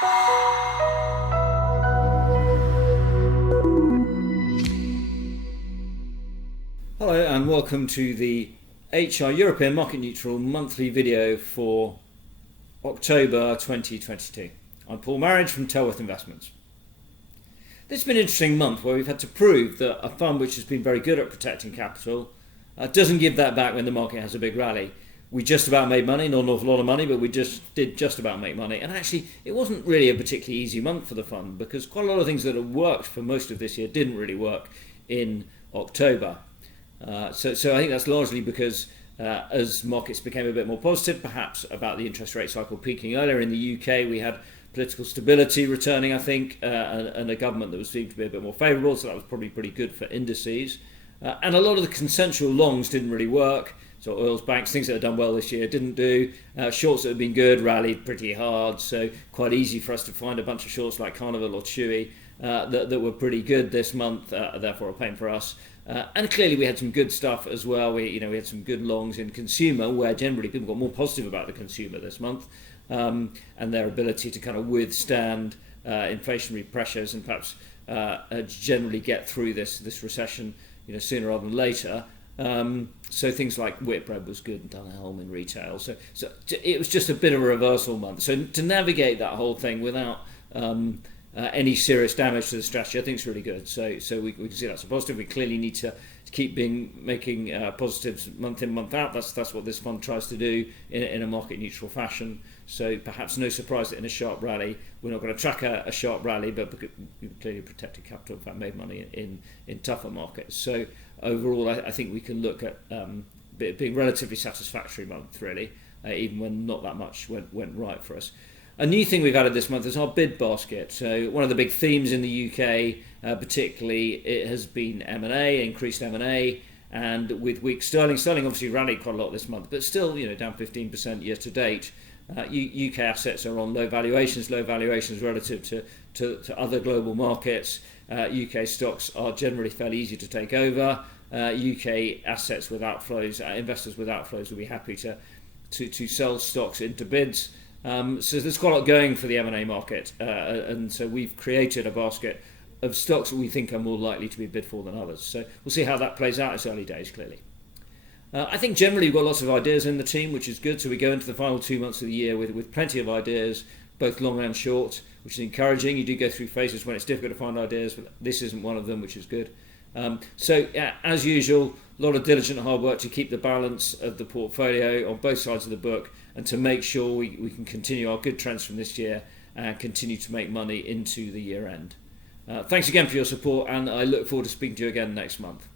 Hello and welcome to the HR European Market Neutral monthly video for October 2022. I'm Paul Marriage from Tellworth Investments. This has been an interesting month where we've had to prove that a fund which has been very good at protecting capital doesn't give that back when the market has a big rally. We just about made money, not an awful lot of money, but we did just about make money. And actually, it wasn't really a particularly easy month for the fund because quite a lot of things that had worked for most of this year didn't really work in October. So I think that's largely because as markets became a bit more positive, perhaps about the interest rate cycle peaking earlier in the UK, we had political stability returning, I think, and a government that was seemed to be a bit more favourable, so that was probably pretty good for indices. And a lot of the consensual longs didn't really work. So oils, banks, things that had done well this year didn't do. Shorts that had been good rallied pretty hard, so quite easy for us to find a bunch of shorts like Carnival or Chewy that were pretty good this month, therefore a pain for us. And clearly we had some good stuff as well. We had some good longs in consumer, where generally people got more positive about the consumer this month, and their ability to kind of withstand inflationary pressures and perhaps generally get through this recession, sooner rather than later. So things like Whitbread was good and Dunelm in retail. So it was just a bit of a reversal month. So to navigate that whole thing without any serious damage to the strategy, I think it's really good. So we can see that's a positive. We clearly need to keep making positives month in, month out. That's what this fund tries to do in a market neutral fashion. So perhaps no surprise that in a sharp rally, we're not going to track a sharp rally, but we've clearly protected capital, in fact made money in tougher markets. So overall, I think we can look at being relatively satisfactory month, really, even when not that much went right for us. A new thing we've added this month is our bid basket. So one of the big themes in the UK, particularly, it has been M&A, increased M&A, and with weak sterling obviously rallied quite a lot this month, but still, down 15% year to date. UK assets are on low valuations relative to other global markets. UK stocks are generally fairly easy to take over. UK assets with outflows, investors with outflows will be happy to sell stocks into bids. So there's quite a lot going for the M&A market, and so we've created a basket of stocks that we think are more likely to be bid for than others. So we'll see how that plays out. It's early days, clearly. I think generally we've got lots of ideas in the team, which is good. So we go into the final 2 months of the year with plenty of ideas, both long and short, which is encouraging. You do go through phases when it's difficult to find ideas, but this isn't one of them, which is good. As usual, a lot of diligent hard work to keep the balance of the portfolio on both sides of the book and to make sure we can continue our good trends from this year and continue to make money into the year end. Thanks again for your support, and I look forward to speaking to you again next month.